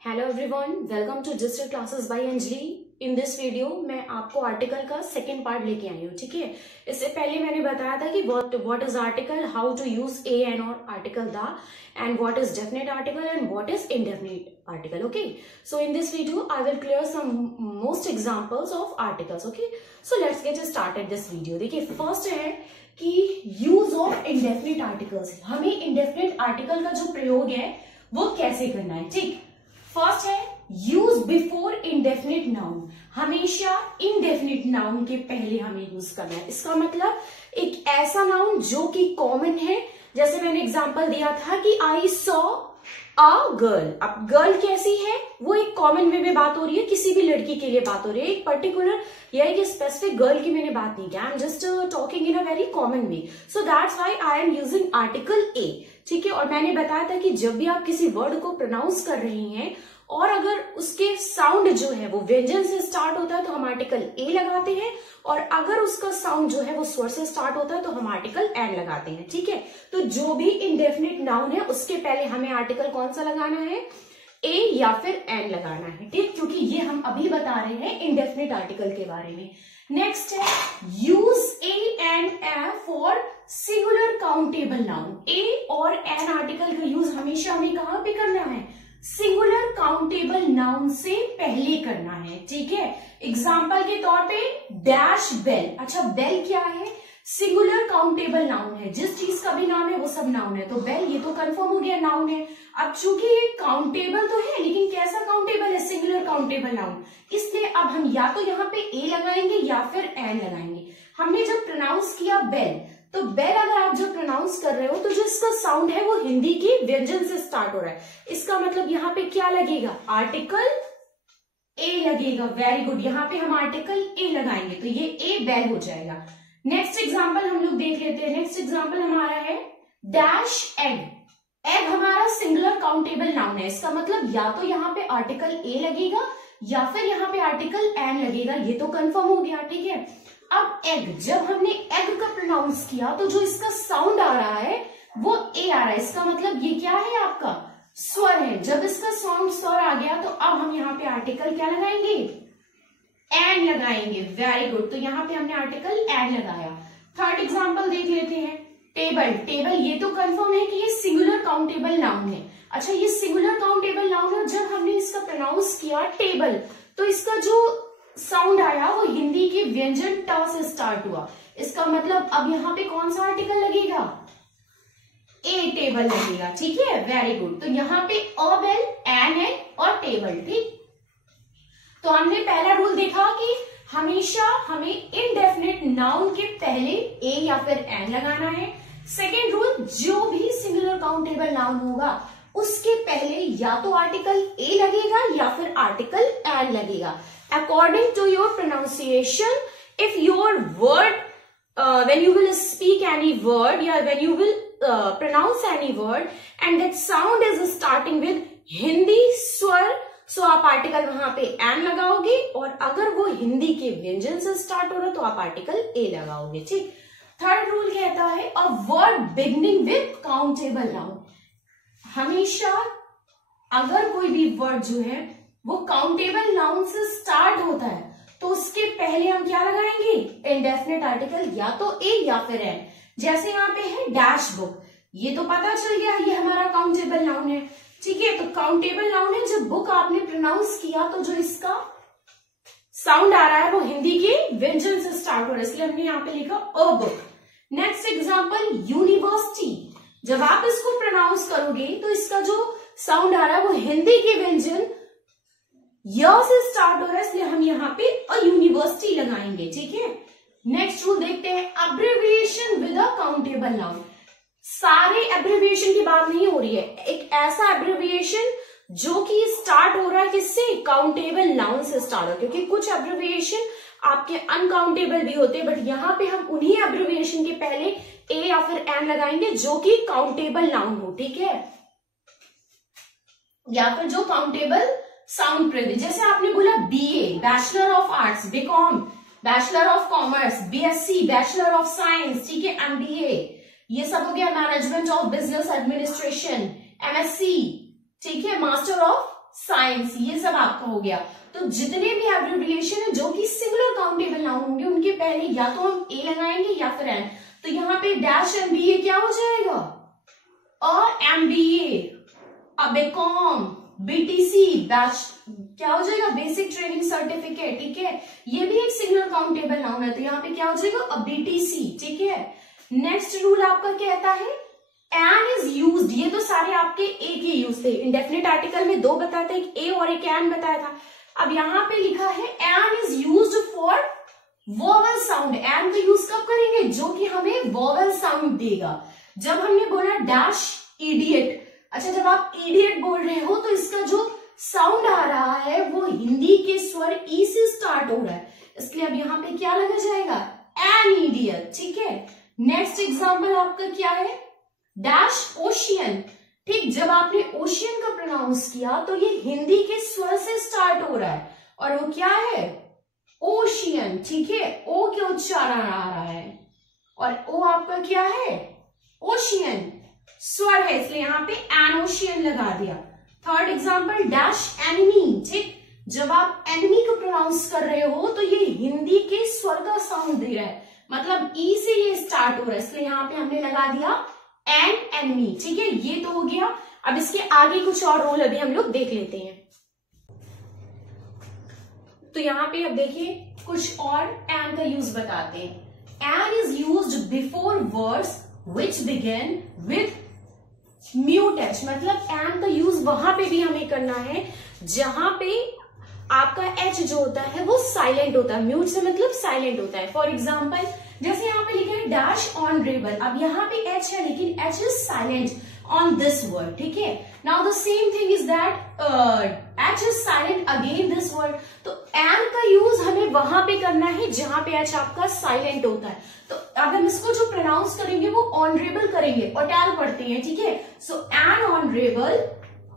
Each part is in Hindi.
Hello everyone, welcome to digital classes by Anjali. In this video मैं आपको आर्टिकल का सेकंड पार्ट लेके आई हूँ। ठीक है, इससे पहले मैंने बताया था कि what is article, how to use A and और article the, and what is definite article and what is indefinite article. Okay, so in this video I will clear some most examples of articles. Okay, so let's get started this video. देखिए, फर्स्ट है कि यूज ऑफ इंडेफिनिट आर्टिकल्स। हमें इंडेफिनिट आर्टिकल का जो प्रयोग है वो कैसे करना है। ठीक, फर्स्ट है यूज बिफोर इंडेफिनिट नाउन। हमेशा इंडेफिनिट नाउन के पहले हमें यूज करना है। इसका मतलब एक ऐसा नाउन जो कि कॉमन है। जैसे मैंने एग्जांपल दिया था कि आई सॉ अ गर्ल। अब गर्ल कैसी है, वो एक कॉमन वे में बात हो रही है, किसी भी लड़की के लिए बात हो रही है। एक पर्टिकुलर या एक स्पेसिफिक गर्ल की मैंने बात नहीं की। I am just talking in a very common way, so that's why I am using article A. ठीक है, और मैंने बताया था कि जब भी आप किसी वर्ड को प्रोनाउंस कर रहे हैं और अगर उसके साउंड जो है वो व्यंजन से स्टार्ट होता है तो हम आर्टिकल ए लगाते हैं, और अगर उसका साउंड जो है वो स्वर से स्टार्ट होता है तो हम आर्टिकल एन लगाते हैं। ठीक है, तो जो भी इंडेफिनिट नाउन है उसके पहले हमें आर्टिकल कौन सा लगाना है, ए या फिर एन लगाना है। ठीक, क्योंकि ये हम अभी बता रहे हैं इंडेफिनिट आर्टिकल के बारे में। नेक्स्ट है use A and an for singular countable noun. A और एन आर्टिकल का यूज हमेशा हमें कहां पे करना है, सिंगुलर काउंटेबल नाउन से पहले करना है। ठीक है, एग्जाम्पल के तौर पे डैश बेल। अच्छा, बेल क्या है, सिंगुलर काउंटेबल नाउन है। जिस चीज का भी नाम है वो सब नाउन है, तो बेल ये तो कंफर्म हो गया नाउन है। अब चूंकि ये काउंटेबल तो है लेकिन कैसा काउंटेबल है, सिंगुलर काउंटेबल नाउन, इसलिए अब हम या तो यहाँ पे ए लगाएंगे या फिर एन लगाएंगे। हमने जब प्रोनाउंस किया बेल, तो बेल अगर आप जब प्रोनाउंस कर रहे हो तो जो इसका साउंड है वो हिंदी के व्यंजन से स्टार्ट हो रहा है। इसका मतलब यहाँ पे क्या लगेगा, आर्टिकल ए लगेगा। वेरी गुड, यहाँ पे हम आर्टिकल ए लगाएंगे तो ये ए बेल हो जाएगा। नेक्स्ट एग्जाम्पल हम लोग देख लेते हैं। नेक्स्ट एग्जाम्पल हमारा है डैश एग। एग हमारा सिंगुलर काउंटेबल नाउन है। इसका मतलब या तो यहाँ पे आर्टिकल ए लगेगा या फिर यहाँ पे आर्टिकल एन लगेगा। ये तो कंफर्म हो गया। ठीक है, अब एग, जब हमने एग का प्रोनाउंस किया तो जो इसका साउंड आ रहा है वो ए आ रहा है। इसका मतलब ये क्या है, आपका स्वर है। जब इसका साउंड स्वर आ गया तो अब हम यहाँ पे आर्टिकल क्या लगाएंगे, एन लगाएंगे। वेरी गुड, तो यहाँ पे हमने आर्टिकल एन लगाया। थर्ड एग्जांपल देख लेते हैं, टेबल। टेबल ये तो कंफर्म है कि ये सिंगुलर काउंटेबल नाउन है। अच्छा, ये सिंगुलर काउंटेबल नाउन है, जब हमने इसका प्रोनाउंस किया टेबल तो इसका जो साउंड आया वो हिंदी के व्यंजन ट से स्टार्ट हुआ। इसका मतलब अब यहाँ पे कौन सा आर्टिकल लगेगा, ए टेबल लगेगा। ठीक है, वेरी गुड, तो यहाँ पे अ बेल, एन एन और टेबल। ठीक, तो हमने पहला रूल देखा कि हमेशा हमें इनडेफिनेट नाउन के पहले ए या फिर एन लगाना है। सेकेंड रूल, जो भी सिंगुलर काउंटेबल नाउन होगा उसके पहले या तो आर्टिकल ए लगेगा या फिर आर्टिकल एन लगेगा, according to your pronunciation. If your word when you will speak any word, yeah, when you will pronounce any word and that sound is starting with Hindi स्वर, so आप आर्टिकल वहां पे एन लगाओगे, और अगर वो हिंदी के व्यंजन से स्टार्ट हो रहा है तो आप आर्टिकल ए लगाओगे। ठीक, थर्ड रूल कहता है a word beginning with countable noun. हमेशा अगर कोई भी वर्ड जो है वो काउंटेबल नाउन से स्टार्ट होता है तो उसके पहले हम क्या लगाएंगे, इंडेफिनिट आर्टिकल, या तो ए या फिर एन। जैसे यहाँ पे है डैश बुक, ये तो पता चल गया ये हमारा काउंटेबल नाउन है। ठीक है, तो काउंटेबल नाउन है, जब बुक आपने प्रोनाउंस किया तो जो इसका साउंड आ रहा है वो हिंदी के व्यंजन से स्टार्ट हो रहा है, इसलिए हमने यहाँ पे लिखा a book. Next example university. जब आप इसको प्रोनाउंस करोगे तो इसका जो साउंड आ रहा है वो हिंदी के व्यंजन य से स्टार्ट हो रहा है, इसलिए हम यहाँ पे अ यूनिवर्सिटी लगाएंगे। ठीक है, नेक्स्ट रूल देखते हैं, abbreviation with a countable noun. सारे एब्रिविएशन की बात नहीं हो रही है, एक ऐसा एब्रिविएशन जो कि स्टार्ट हो रहा है किससे, काउंटेबल नाउन से स्टार्ट हो, क्योंकि कुछ एब्रिविएशन आपके अनकाउंटेबल भी होते हैं, बट यहाँ पे हम उन्हीं एब्रिविएशन के पहले ए या फिर एन लगाएंगे जो कि काउंटेबल नाउन हो। ठीक है, या फिर जो काउंटेबल साउंड प्रेजेंट, जैसे आपने बोला BA, bachelor of arts, BCom, bachelor of commerce, BSc, bachelor of science. ठीक है, एमबीए, ये सब हो गया management of business administration, MSc. ठीक है, मास्टर ऑफ साइंस, ये सब आपका हो गया। तो जितने भी एब्रिविएशन है जो कि सिंगुलर काउंटेबल नाउन होंगे उनके पहले या तो हम ए लगाएंगे या फिर एन। तो यहाँ पे डैश एमबीए क्या हो जाएगा, एमबीए, बीकॉम, बीटीसी, बैच क्या हो जाएगा, बेसिक ट्रेनिंग सर्टिफिकेट, ठीक है, ये भी एक सिंगुलर काउंटेबल नाउन है, तो यहाँ पे क्या हो जाएगा, बीटीसी, ठीक है। नेक्स्ट रूल आपका कहता है एन इज यूज्ड, ये तो सारे आपके ए के यूज थे, इंडेफिनिट आर्टिकल में दो बताते, एक ए और एक एन बताया था। अब यहाँ पे लिखा है an is used for vowel sound, an का यूज कब करेंगे, जो कि हमें वोवेल साउंड देगा। जब हमने बोला डैश इडियट, अच्छा जब आप इडियट बोल रहे हो तो इसका जो साउंड आ रहा है वो हिंदी के स्वर ई से स्टार्ट हो रहा है, इसलिए अब यहाँ पे क्या लगा जाएगा, एन इडियट, ठीक है। नेक्स्ट एग्जाम्पल आपका क्या है, डैश ओशियन, ठीक, जब आपने ओशियन का प्रोनाउंस किया तो ये हिंदी के स्वर से स्टार्ट हो रहा है और वो क्या है, ओशियन, ठीक है, ओ के उच्चारण आ रहा है और ओ आपका क्या है, ओशियन स्वर है, इसलिए यहाँ पे एन ओशियन लगा दिया। थर्ड एग्जाम्पल डैश एनिमी, ठीक, जब आप एनिमी को प्रोनाउंस कर रहे हो तो ये हिंदी के स्वर का साउंड दे रहा है, मतलब ई से ये स्टार्ट हो रहा है, इसलिए यहाँ पे हमने लगा दिया एन एनिमी, ठीक है, ये तो हो गया। अब इसके आगे कुछ और रूल अभी हम लोग देख लेते हैं। तो यहाँ पे अब देखिए कुछ और एन का यूज बताते हैं। An is used before words which begin with mute h, मतलब एन का यूज वहां पे भी हमें करना है जहां पे आपका एच जो होता है वो साइलेंट होता है, म्यूट से मतलब साइलेंट होता है। फॉर एग्जाम्पल जैसे यहाँ पे लिखा है डैश ऑनरेबल, अब यहाँ पे एच है लेकिन H is silent on this word, ठीक है। Now the same thing is that H is silent again this word, तो एन का यूज हमें वहां पे करना है जहां पे एच आपका साइलेंट होता है। तो अब हम इसको जो प्रोनाउंस करेंगे वो ऑनरेबल करेंगे, ओटेल पढ़ते हैं, ठीक है। सो एन ऑनरेबल,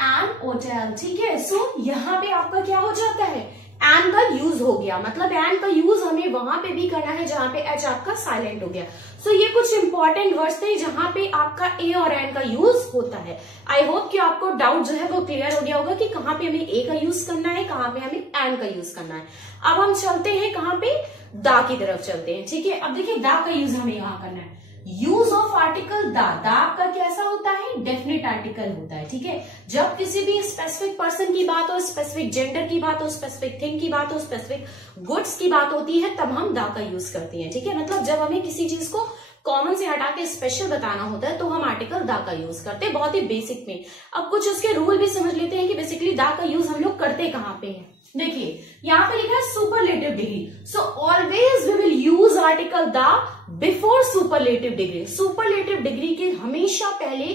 एन ओटेल, ठीक है। सो यहाँ पे आपका क्या हो जाता है, एन का यूज हो गया, मतलब एन का यूज हमें वहां पे भी करना है जहां पे एच आपका साइलेंट हो गया। सो ये कुछ इंपॉर्टेंट वर्ड्स थे जहां पे आपका ए और एन का यूज होता है। आई होप कि आपको डाउट जो है वो क्लियर हो गया होगा कि कहाँ पे हमें ए का यूज करना है, कहाँ पे हमें एन का यूज करना है। अब हम चलते हैं कहाँ पे, दा की तरफ चलते हैं, ठीक है। अब देखिए दा का यूज हमें यहाँ करना है। यूज ऑफ आर्टिकल दा, दा आपका कैसा होता है, डेफिनेट आर्टिकल होता है, ठीक है। जब किसी भी स्पेसिफिक पर्सन की बात हो, स्पेसिफिक जेंडर की बात हो, स्पेसिफिक थिंग की बात हो, स्पेसिफिक गुड्स की बात होती है, तब हम दा का यूज करते हैं, ठीक है। मतलब जब हमें किसी चीज को कॉमन से हटा के स्पेशल बताना होता है तो हम आर्टिकल दा का यूज करते हैं, बहुत ही बेसिक में। अब कुछ उसके रूल भी समझ लेते हैं कि बेसिकली दा का यूज हम लोग करते कहाँ पे हैं। देखिए यहाँ पे लिखा है superlative degree, so always we will use article the before superlative degree. Superlative degree के हमेशा पहले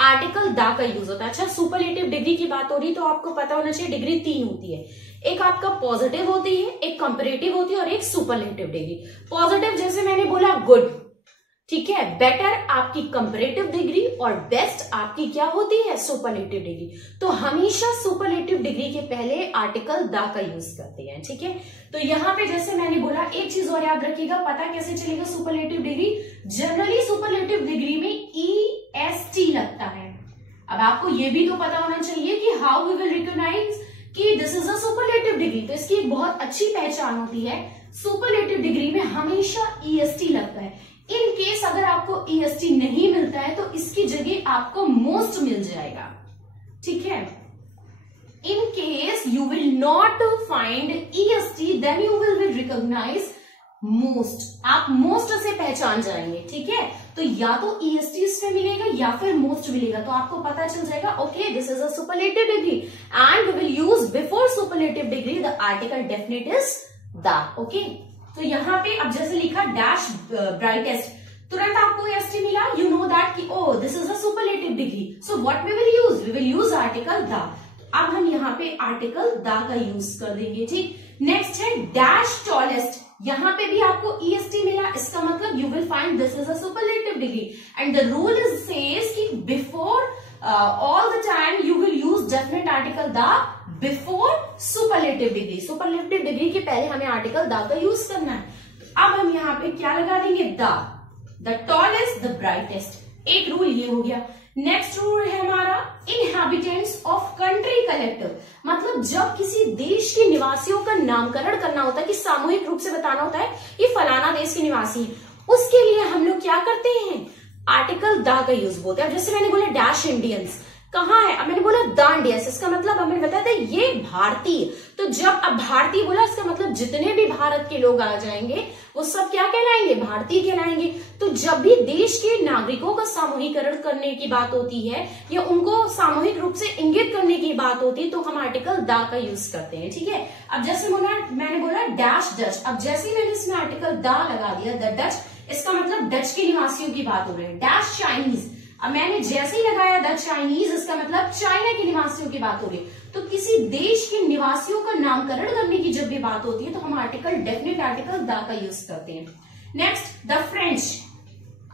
आर्टिकल दा का यूज होता है। अच्छा सुपरलेटिव डिग्री की बात हो रही तो आपको पता होना चाहिए डिग्री तीन होती है, एक आपका पॉजिटिव होती है, एक कंपैरेटिव होती है और एक सुपरलेटिव डिग्री। पॉजिटिव जैसे मैंने बोला गुड, ठीक है, बेटर आपकी कंपैरेटिव डिग्री और बेस्ट आपकी क्या होती है, सुपरलेटिव डिग्री। तो हमेशा सुपरलेटिव डिग्री के पहले आर्टिकल दा का यूज करते हैं, ठीक है। तो यहाँ पे जैसे मैंने बोला एक चीज और याद रखिएगा, पता कैसे चलेगा superlative degree, generally superlative degree में EST लगता है। अब आपको ये भी तो पता होना चाहिए कि हाउ वी विल रिकॉग्नाइज कि this is a superlative degree, तो इसकी एक बहुत अच्छी पहचान होती है, सुपरलेटिव डिग्री में हमेशा EST लगता है। इन केस अगर आपको EST नहीं मिलता है तो इसकी जगह आपको मोस्ट मिल जाएगा, ठीक है। In case you will not find EST then you will recognise most, आप मोस्ट से पहचान जाएंगे, ठीक है। तो या तो EST इसमें मिलेगा या फिर मोस्ट मिलेगा, तो आपको पता चल जाएगा okay this is a superlative degree and we will use before superlative degree the article definite is the, okay. तो यहाँ पे अब जैसे लिखा डैश ब्राइटेस्ट, तुरंत आपको EST मिला, यू नो दैट कि oh this is a superlative degree, so what we will use article the. अब हम यहाँ पे आर्टिकल द का यूज कर देंगे, ठीक। नेक्स्ट है डैश टॉलेस्ट, यहाँ पे भी आपको EST मिला, इसका मतलब you will find this is a superlative degree and the rule is says कि before all the time you will use definite article the before superlative degree. Superlative degree के पहले हमें आर्टिकल द का यूज करना है। तो अब हम यहाँ पे क्या लगा देंगे, द टॉलेस्ट, द ब्राइटेस्ट। एक रूल ये हो गया। नेक्स्ट रूल है हमारा इनहैबिटेंट्स ऑफ कंट्री का कलेक्टिव, मतलब जब किसी देश के निवासियों का नामकरण करना होता है, कि सामूहिक रूप से बताना होता है ये फलाना देश के निवासी, उसके लिए हम लोग क्या करते हैं, आर्टिकल द का यूज होता है। जैसे मैंने बोला डैश इंडियंस, कहाँ है, अब मैंने बोला द इंडियंस, इसका मतलब हमें बताया था ये भारतीय, तो जब अब भारतीय बोला इसका मतलब जितने भी भारत के लोग आ जाएंगे वो सब क्या कहलाएंगे, भारतीय कहलाएंगे। तो जब भी देश के नागरिकों का सामूहिकरण करने की बात होती है या उनको सामूहिक रूप से इंगित करने की बात होती है तो हम आर्टिकल द का यूज करते हैं, ठीक है। अब जैसे मैंने बोला डैश डच, अब जैसे ही मैंने इसमें आर्टिकल द लगा दिया द डच, इसका मतलब डच के निवासियों की बात हो रही है। डैश चाइनीज, अब मैंने जैसे ही लगाया द चाइनीज, इसका मतलब चाइना के निवासियों की बात हो रही है। तो किसी देश के निवासियों का नामकरण करने की जब भी बात होती है तो हम आर्टिकल डेफिनेट आर्टिकल द का यूज करते हैं। नेक्स्ट द फ्रेंच,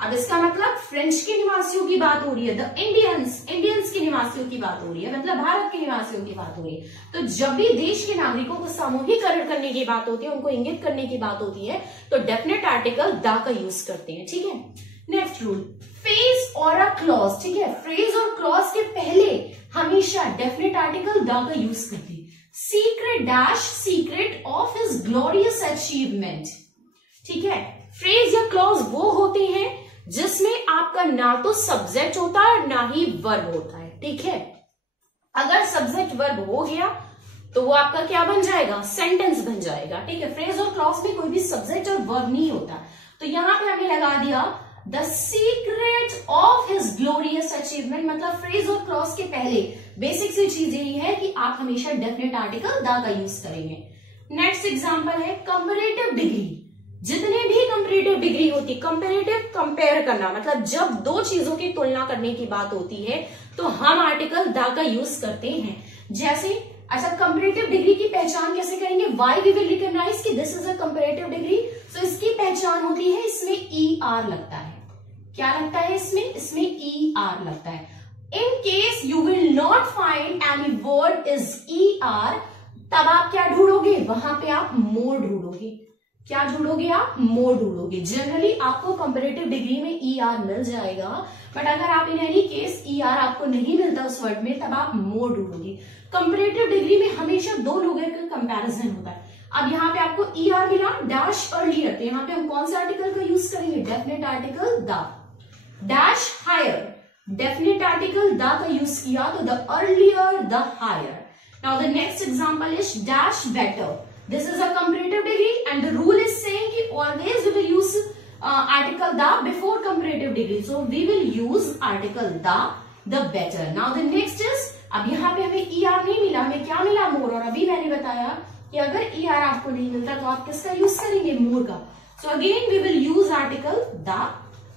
अब इसका मतलब फ्रेंच के निवासियों की बात हो रही है। द इंडियंस के निवासियों की बात हो रही है, मतलब भारत के निवासियों की बात हो रही है। तो जब भी देश के नागरिकों को सामूहिकरण करने की बात होती है, उनको इंगित करने की बात होती है तो डेफिनेट आर्टिकल द का यूज करते हैं, ठीक है। नेक्स्ट रूल, फ्रेज और अ क्लॉज, ठीक है, फ्रेज और क्लॉज के पहले हमेशा डेफिनेट आर्टिकल द का यूज करते हैं। Secret dash secret of his glorious achievement, ठीक है। फ्रेज या क्लॉज वो होते हैं जिसमें आपका ना तो सब्जेक्ट होता है ना ही वर्ब होता है, ठीक है। अगर सब्जेक्ट वर्ब हो गया तो वो आपका क्या बन जाएगा, सेंटेंस बन जाएगा, ठीक है। फ्रेज और क्लॉज में कोई भी सब्जेक्ट और वर्ब नहीं होता, तो यहां पे हमने लगा दिया the secret of his glorious achievement, मतलब फ्रेज और क्लॉज के पहले बेसिक सी चीज यही है कि आप हमेशा डेफिनेट आर्टिकल द का यूज करेंगे। नेक्स्ट एग्जांपल है कंपैरेटिव डिग्री, जितने भी कंपैरेटिव डिग्री होती, कंपैरेटिव कंपेयर करना, मतलब जब दो चीजों की तुलना करने की बात होती है तो हम आर्टिकल द का यूज करते हैं। जैसे अच्छा, कंपैरेटिव डिग्री की पहचान कैसे करेंगे, वाई वी विल रिकॉग्नाइज कि this is a comparative degree, so इसकी पहचान होती है इसमें ई आर लगता है। क्या लगता है इसमें ई आर लगता है। In case you will not find any word is E R, तब आप क्या ढूंढोगे, वहां पे आप मोर ढूंढोगे। क्या ढूंढोगे आप, मोर ढूंढोगे। जनरली आपको कंपैरेटिव डिग्री में ई आर मिल जाएगा, बट अगर आप in any case E R आपको नहीं मिलता उस वर्ड में, तब आप मोर ढूंढोगे। कंपैरेटिव डिग्री में हमेशा दो लोगों का कंपैरिजन होता है। अब यहाँ पे आपको ई आर मिला डैश अर्लियर, तो यहाँ पे हम कौन से आर्टिकल का यूज करेंगे, definite article the. Dash higher, definite article the का यूज किया तो the earlier the higher. Now the next example is dash better, this is a comparative degree and the rule is saying कि always we will use article the before comparative degree, so we will use article the better. Now the next is, अब यहाँ पे हमें er नहीं मिला, हमें क्या मिला, more, और अभी मैंने बताया कि अगर er आपको नहीं मिलता तो आप किसका यूज करेंगे, more का। so again we will use article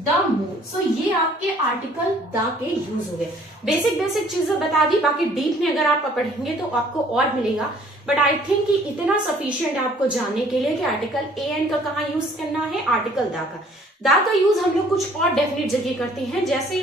the more, so ये आपके आर्टिकल द के यूज हो गए। बेसिक चीजें बता दी, बाकी डीप में अगर आप पढ़ेंगे तो आपको और मिलेगा, बट आई थिंक कि इतना सफिशिएंट है आपको जानने के लिए कि आर्टिकल ए एन का कहाँ यूज करना है, आर्टिकल द का यूज हम लोग कुछ और डेफिनेट जगह करते हैं। जैसे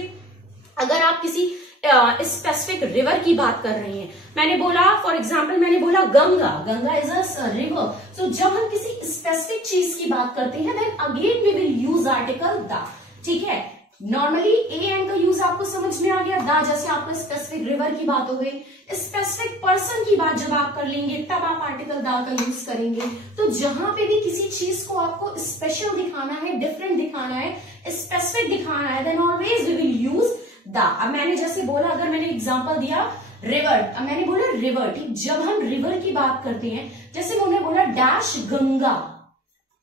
अगर आप किसी स्पेसिफिक रिवर की बात कर रहे हैं, मैंने बोला फॉर एग्जाम्पल, मैंने बोला Ganga is a river, so जब हम किसी स्पेसिफिक चीज की बात करते हैं then again we will use article the, ठीक है। नॉर्मली ए एन का यूज आपको समझ में आ गया, द जैसे आपको स्पेसिफिक रिवर की बात हो गई। स्पेसिफिक पर्सन की बात जब आप कर लेंगे तब आप आर्टिकल द का यूज करेंगे। तो जहां पे भी किसी चीज को आपको स्पेशल दिखाना है, डिफरेंट दिखाना है, स्पेसिफिक दिखाना है, then always we will use the. अब मैंने जैसे बोला, अगर मैंने एग्जांपल दिया रिवर, अब मैंने बोला रिवर, ठीक, जब हम रिवर की बात करते हैं, जैसे मैंने बोला डैश गंगा,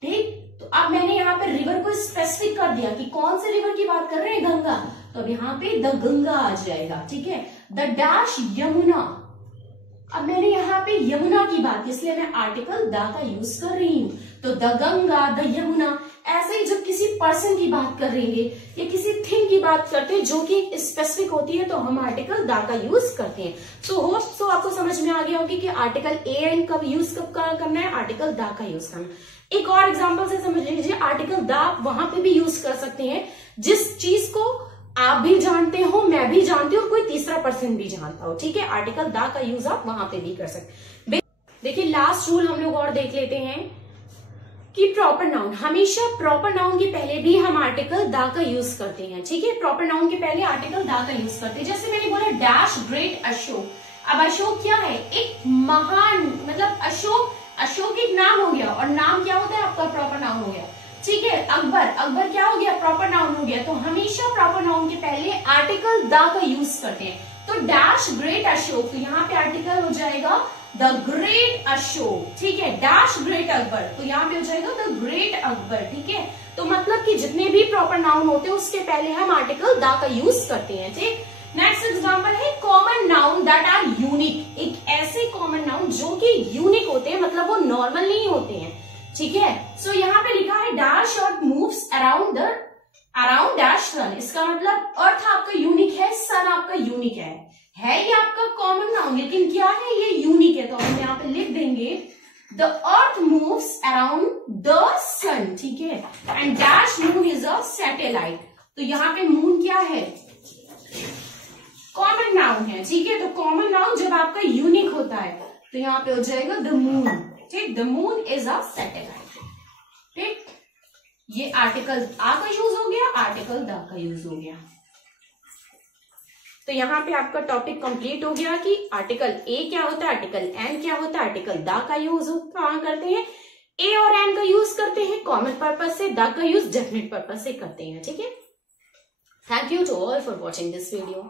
ठीक, तो अब मैंने यहाँ पे रिवर को स्पेसिफिक कर दिया कि कौन से रिवर की बात कर रहे हैं, गंगा, तो अब यहाँ पे द गंगा आ जाएगा, ठीक है। द डैश यमुना, अब मैंने यहाँ पे यमुना की बात, इसलिए मैं आर्टिकल द का यूज कर रही हूं, तो द गंगा द यमुना। ऐसे ही जब किसी पर्सन की बात करेंगे या किसी थिंग की बात करते हैं जो कि स्पेसिफिक होती है तो हम आर्टिकल द का यूज करते हैं। सो आपको समझ में आ गया होगी कि आर्टिकल ए एन कब यूज कब करना है, आर्टिकल द का यूज करना। एक और एग्जांपल से समझ लीजिए, आर्टिकल द आप वहां पे भी यूज कर सकते हैं जिस चीज को आप भी जानते हो, मैं भी जानती हूँ, और कोई तीसरा पर्सन भी जानता हो, ठीक है। आर्टिकल द का यूज आप वहां पे भी कर सकते। देखिए लास्ट रूल हम लोग और देख लेते हैं कि प्रॉपर नाउन, हमेशा प्रॉपर नाउन के पहले भी हम आर्टिकल द का यूज करते हैं, ठीक है। प्रॉपर नाउन के पहले आर्टिकल द का यूज करते हैं। जैसे मैंने बोला डैश ग्रेट अशोक, अब अशोक क्या है, एक महान, मतलब अशोक एक नाम हो गया, और नाम क्या होता है आपका, प्रॉपर नाउन हो गया, ठीक है। अकबर क्या हो गया, प्रॉपर नाउन हो गया। तो हमेशा प्रॉपर नाउन के पहले आर्टिकल द का यूज करते हैं। तो डैश ग्रेट अशोक, तो यहाँ पे आर्टिकल हो जाएगा द ग्रेट अशोक, ठीक है। डैश ग्रेट अकबर, तो यहाँ पे हो जाएगा द ग्रेट अकबर, ठीक है। तो मतलब कि जितने भी प्रॉपर नाउन होते हैं उसके पहले हम आर्टिकल द का यूज करते हैं, ठीक। नेक्स्ट एग्जांपल है common noun that are unique, एक ऐसे कॉमन नाउन जो कि यूनिक होते हैं, मतलब वो नॉर्मल नहीं होते हैं, ठीक है। सो यहाँ पे लिखा है dash earth moves around dash sun, इसका मतलब अर्थ आपका यूनिक है, सन आपका यूनिक है ये आपका कॉमन नाउन, लेकिन क्या है, ये यूनिक है। तो हम यहाँ पे लिख देंगे the earth moves around the sun, ठीक है। And dash moon is a satellite, तो यहाँ पे मून क्या है, कॉमन नाउन है, ठीक है। तो कॉमन नाउन जब आपका यूनिक होता है तो यहाँ पे हो जाएगा द मून, ठीक। The moon is a satellite, ठीक। ये आर्टिकल आ का यूज हो गया, आर्टिकल द का यूज हो गया। तो यहाँ पे आपका टॉपिक कंप्लीट हो गया कि आर्टिकल ए क्या होता है, आर्टिकल एन क्या होता है, आर्टिकल द का यूज कहाँ करते हैं, ए और एन का यूज करते हैं कॉमन पर्पज से, द का यूज डेफिनेट पर्पज से करते हैं, ठीक है। Thank you to all for watching this video.